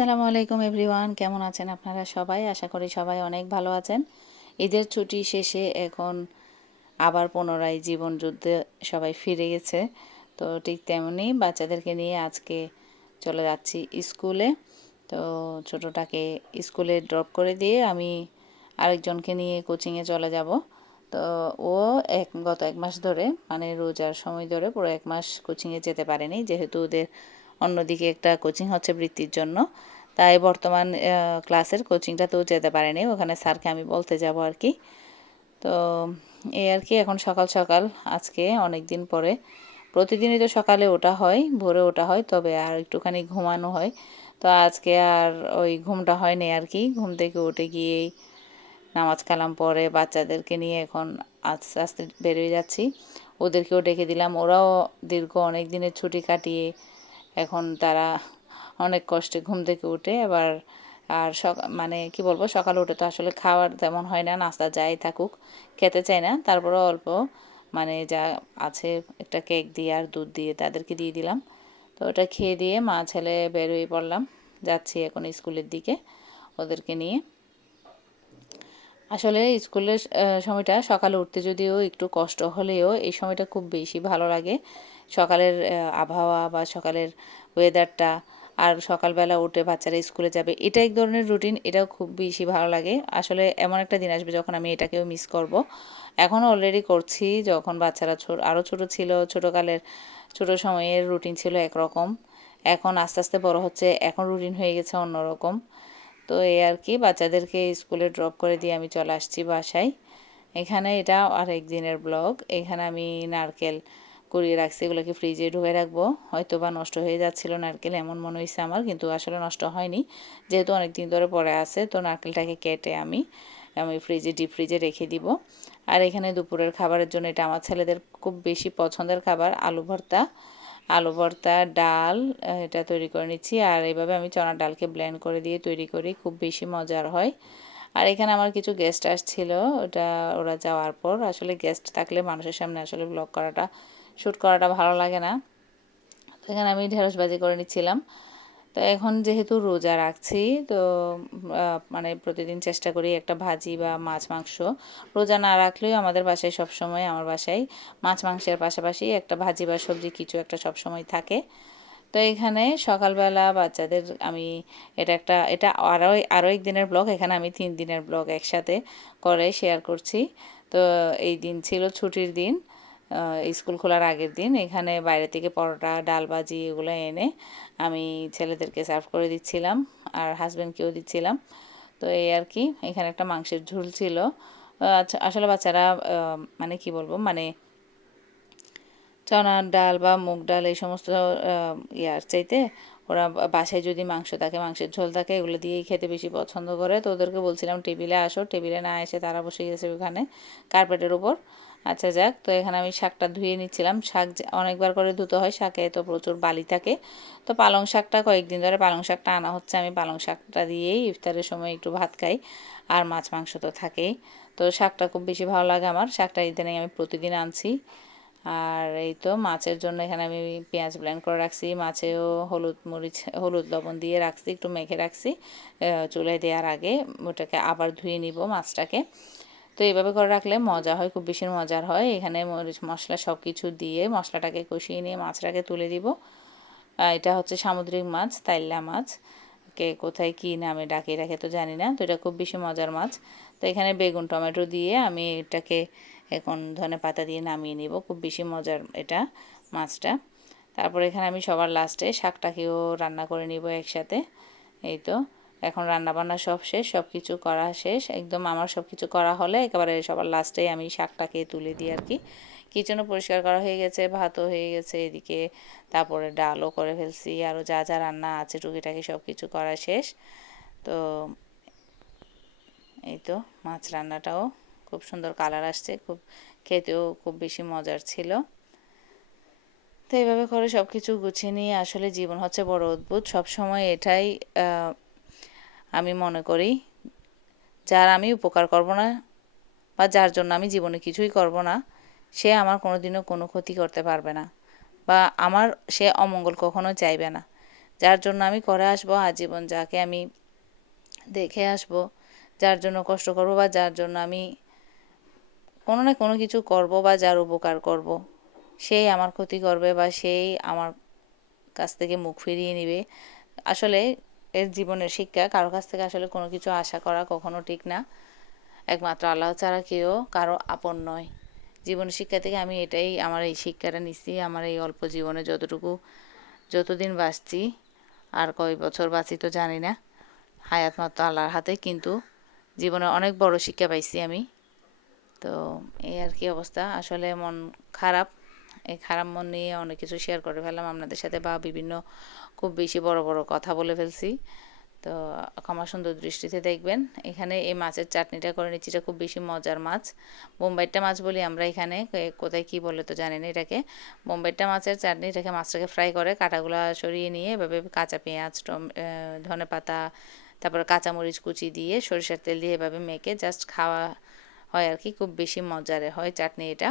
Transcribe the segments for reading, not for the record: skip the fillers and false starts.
আসসালামু আলাইকুম এভরিওয়ান, কেমন আছেন আপনারা সবাই? আশা করি সবাই অনেক ভালো আছেন। ঈদের ছুটি শেষে এখন আবার পুনরায় জীবন যুদ্ধে সবাই ফিরে গেছে। তো ঠিক তেমনি বাচ্চাদেরকে নিয়ে আজকে চলে যাচ্ছি স্কুলে। তো ছোটোটাকে স্কুলে ড্রপ করে দিয়ে আমি আরেকজনকে নিয়ে কোচিংয়ে চলে যাব। তো ও গত এক মাস ধরে, মানে রোজার সময় ধরে পুরো এক মাস কোচিংয়ে যেতে পারেনি, যেহেতু ওদের অন্যদিকে একটা কোচিং হচ্ছে বৃত্তির জন্য। তাই বর্তমান ক্লাসের কোচিংটাতেও যেতে পারেনি, ওখানে স্যারকে আমি বলতে যাব আর কি। তো এই আর কি, এখন সকাল সকাল আজকে অনেক দিন পরে, প্রতিদিনই তো সকালে ওঠা হয়, ভোরে ওঠা হয়, তবে আর একটুখানি ঘুমানো হয়। তো আজকে আর ওই ঘুমটা হয়নি আর কি। ঘুম থেকে উঠে গিয়েই নামাজ কালাম পরে বাচ্চাদেরকে নিয়ে এখন আস্তে আস্তে বেরিয়ে যাচ্ছি। ওদেরকেও ডেকে দিলাম, ওরাও দীর্ঘ অনেক দিনের ছুটি কাটিয়ে এখন তারা অনেক কষ্টে ঘুম থেকে উঠে এবার। আর মানে কি বলবো, সকালে উঠে তো আসলে খাওয়ার তেমন হয় না, নাস্তা যাই থাকুক খেতে চাই না, তারপরে অল্প মানে যা আছে একটা কেক দিয়ে আর দুধ দিয়ে তাদেরকে দিয়ে দিলাম। তো ওটা খেয়ে দিয়ে মা ছেলে বেরোয় পড়লাম, যাচ্ছি এখন স্কুলের দিকে ওদেরকে নিয়ে। আসলে স্কুলের সময়টা সকালে উঠতে যদিও একটু কষ্ট হলেও এই সময়টা খুব বেশি ভালো লাগে। সকালের আবহাওয়া বা সকালের ওয়েদারটা, আর সকালবেলা উঠে বাচ্চারা স্কুলে যাবে, এটা এক ধরনের রুটিন, এটাও খুব বেশি ভালো লাগে। আসলে এমন একটা দিন আসবে যখন আমি এটাকেও মিস করব। এখনও অলরেডি করছি, যখন বাচ্চারা আরও ছোট ছিল, ছোটোকালের ছোট সময়ের রুটিন ছিল একরকম, এখন আস্তে আস্তে বড় হচ্ছে, এখন রুটিন হয়ে গেছে অন্যরকম। তো এই আর কি, বাচ্চাদেরকে স্কুলে ড্রপ করে দিয়ে আমি চলে আসছি বাসায়। এখানে এটা আর একদিনের ব্লগ। এখানে আমি নারকেল কুড়িয়ে রাখছি, এগুলোকে ফ্রিজে ঢুকে রাখবো। হয়তো বা নষ্ট হয়ে যাচ্ছিলো নারকেল, এমন মনে হয়েছে আমার, কিন্তু আসলে নষ্ট হয়নি, যেহেতু অনেক দিন ধরে পড়ে আছে। তো নারকেলটাকে কেটে আমি আমি ফ্রিজে, ডিপ ফ্রিজে রেখে দিব। আর এখানে দুপুরের খাবারের জন্য, এটা আমার ছেলেদের খুব বেশি পছন্দের খাবার, আলু ভর্তা। আলু ভর্তা, ডাল, এটা তৈরি করে নিচ্ছি। আর এইভাবে আমি চনার ডালকে ব্লেন্ড করে দিয়ে তৈরি করি, খুব বেশি মজার হয়। আর এখানে আমার কিছু গেস্ট আসছিল, ওটা ওরা যাওয়ার পর, আসলে গেস্ট থাকলে মানুষের সামনে আসলে ব্লগ করাটা, শ্যুট করাটা ভালো লাগে না। তো এখানে আমি ঢেঁড়স ভাজি করে নিচ্ছিলাম। তো এখন যেহেতু রোজা রাখছি, তো মানে প্রতিদিন চেষ্টা করি একটা ভাজি বা মাছ মাংস, রোজা না রাখলেও আমাদের বাসায় সবসময়, আমার বাসায় মাছ মাংসের পাশাপাশি একটা ভাজি বা সবজি কিছু একটা সবসময় থাকে। তো এখানে সকালবেলা বাচ্চাদের আমি, এটা আরও একদিনের ব্লগ, এখানে আমি 3 দিনের ব্লগ একসাথে করে শেয়ার করছি। তো এই দিন ছিল ছুটির দিন, স্কুল খোলার আগের দিন। এখানে বাইরে থেকে পরোটা, ডাল ভাজি এগুলো এনে আমি ছেলেদেরকে সার্ভ করে দিচ্ছিলাম, আর হাজব্যান্ডকেও দিচ্ছিলাম। তো এই আর কি, এখানে একটা মাংসের ঝোল ছিল। আচ্ছা, আসলে বাচ্চারা মানে কি বলবো, মানে চনার ডাল বা মুগ ডাল এই সমস্ত ইয়ার চাইতে ওরা বাসায় যদি মাংস থাকে, মাংসের ঝোল থাকে, এগুলো দিয়েই খেতে বেশি পছন্দ করে। তো ওদেরকে বলছিলাম টেবিলে আসো, টেবিলে না এসে তারা বসে গেছে ওখানে কার্পেটের উপর। আচ্ছা যাক, তো এখানে আমি শাকটা ধুয়ে নিচ্ছিলাম। শাক অনেকবার করে ধুতে হয়, শাকে তো প্রচুর বালি থাকে। তো পালং শাকটা কয়েকদিন ধরে পালং শাকটা আনা হচ্ছে, আমি পালং শাকটা দিয়েই ইফতারের সময় একটু ভাত খাই, আর মাছ মাংস তো থাকেই। তো শাকটা খুব বেশি ভালো লাগে আমার, শাকটা ইদানিং আমি প্রতিদিন আনছি। আর এই তো মাছের জন্য এখানে আমি পেঁয়াজ ব্লেন্ড করে রাখছি, মাছেও হলুদ মরিচ, হলুদ লবণ দিয়ে রাখছি, একটু মেখে রাখছি চুলায় দেওয়ার আগে। ওটাকে আবার ধুয়ে নিব মাছটাকে। তো এইভাবে করে রাখলে মজা হয়, খুব বেশি মজার হয়। এখানে মরিচ মশলা সব কিছু দিয়ে মশলাটাকে কষিয়ে নিয়ে মাছটাকে তুলে দিব। এটা হচ্ছে সামুদ্রিক মাছ, তাইল্লা মাছ, কে কোথায় কী নামে ডাকে এটাকে তো জানি না। তো এটা খুব বেশি মজার মাছ। তো এখানে বেগুন টমেটো দিয়ে আমি এটাকে এখন ধনেপাতা দিয়ে নামিয়ে নিব, খুব বেশি মজার এটা মাছটা। তারপর এখানে আমি সবার লাস্টে শাকটাকেও রান্না করে নিব একসাথে। এই তো এখন রান্নাবান্না সব শেষ, সব কিছু করা শেষ একদম। আমার সব কিছু করা হলে একেবারে সবার লাস্টেই আমি শাকটাকে তুলে দিই আর কি। কিচেনও পরিষ্কার করা হয়ে গেছে, ভাতও হয়ে গেছে এদিকে, তারপরে ডালও করে ফেলছি, আরও যা যা রান্না আছে টুকিটাকি সব কিছু করা শেষ। তো এই তো মাছ রান্নাটাও খুব সুন্দর কালার আসছে, খুব খেতেও খুব বেশি মজার ছিল। তো এইভাবে করে সব কিছু গুছিয়ে নিয়ে, আসলে জীবন হচ্ছে বড় অদ্ভুত, সবসময় এটাই আমি মনে করি, যার আমি উপকার করব না বা যার জন্য আমি জীবনে কিছুই করব না, সে আমার কোনো দিনও কোনো ক্ষতি করতে পারবে না, বা আমার সে অমঙ্গল কখনো চাইবে না। যার জন্য আমি করে আসবো আজীবন, যাকে আমি দেখে আসবো, যার জন্য কষ্ট করব বা যার জন্য আমি কোনো না কোনো কিছু করব বা যার উপকার করব, সেই আমার ক্ষতি করবে বা সেই আমার কাছ থেকে মুখ ফিরিয়ে নেবে। আসলে এর জীবনের শিক্ষা, কারো কাছ থেকে আসলে কোনো কিছু আশা করা কখনো ঠিক না। একমাত্র আল্লাহ ছাড়া কেউ কারো আপন নয়। জীবনের শিক্ষা থেকে আমি এটাই, আমার এই শিক্ষাটা নিচ্ছি আমার এই অল্প জীবনে যতদিন বাঁচছি, আর কয় বছর বাঁচি তো জানি না, হায়াত মাত্র আল্লাহর হাতে, কিন্তু জীবনে অনেক বড় শিক্ষা পাইছি আমি। তো এই আর কি অবস্থা, আসলে মন খারাপ। এই খারাপ মন নিয়ে অনেক কিছু শেয়ার করে ফেললাম আপনাদের সাথে, বা বিভিন্ন খুব বেশি বড় বড় কথা বলে ফেলছি। তো ক্ষমা সুন্দর দৃষ্টিতে দেখবেন। এখানে এই মাছের চাটনিটা করে নিচ্ছি, এটা খুব বেশি মজার মাছ, বোম্বাইট্টা মাছ বলি আমরা এখানে, কোথায় কি বলে তো জানি না এটাকে। বোম্বাইট্টা মাছের চাটনি, এটাকে মাছটাকে ফ্রাই করে কাঁটাগুলো সরিয়ে নিয়ে এভাবে কাঁচা পেঁয়াজ, ধনেপাতা, তারপর কাঁচামরিচ কুচি দিয়ে সরিষার তেল দিয়ে এভাবে মেখে জাস্ট খাওয়া হয় আর কি। খুব বেশি মজার হয় চাটনি এটা।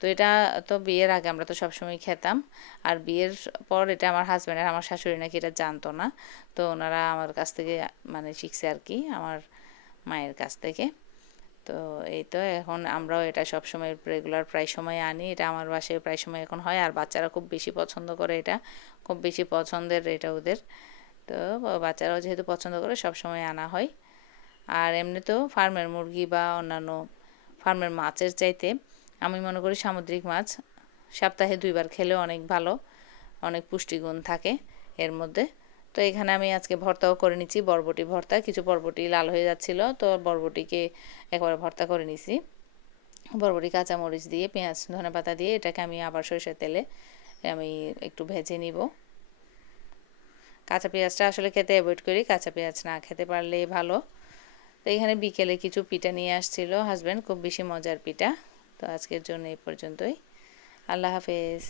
তো এটা তো বিয়ের আগে আমরা তো সবসময় খেতাম, আর বিয়ের পর এটা আমার হাজব্যান্ড আর আমার শাশুড়ি নাকি এটা জানতো না, তো ওনারা আমার কাছ থেকে মানে শিখছে আর কি, আমার মায়ের কাছ থেকে। তো এই তো এখন আমরাও এটা সবসময় রেগুলার প্রায় সময় আনি, এটা আমার বাসায় প্রায় সময় এখন হয়, আর বাচ্চারা খুব বেশি পছন্দ করে এটা, খুব বেশি পছন্দের এটা ওদের। তো বাচ্চারাও যেহেতু পছন্দ করে সবসময় আনা হয়। আর এমনিতেও ফার্মের মুরগি বা অন্যান্য ফার্মের মাছের চাইতে আমি মনে করি সামুদ্রিক মাছ সপ্তাহে 2বার খেলেও অনেক ভালো, অনেক পুষ্টিগুণ থাকে এর মধ্যে। তো এখানে আমি আজকে ভর্তাও করে নিচ্ছি, বরবটি ভর্তা, কিছু বরবটি লাল হয়ে যাচ্ছিলো তো বরবটিকে একবারে ভর্তা করে নিছি। বরবটি কাঁচামরিচ দিয়ে পেঁয়াজ ধনেপাতা দিয়ে এটাকে আমি আবার সরিষার তেলে আমি একটু ভেজে নিব। কাঁচা পেঁয়াজটা আসলে খেতে অ্যাভয়েড করি, কাঁচা পেঁয়াজ না খেতে পারলেই ভালো। তো এখানে বিকেলে কিছু পিঠা নিয়ে আসছিল হাজব্যান্ড, খুব বেশি মজার পিঠা। তো আজকের জন্য এই পর্যন্তই। আল্লাহ হাফেজ।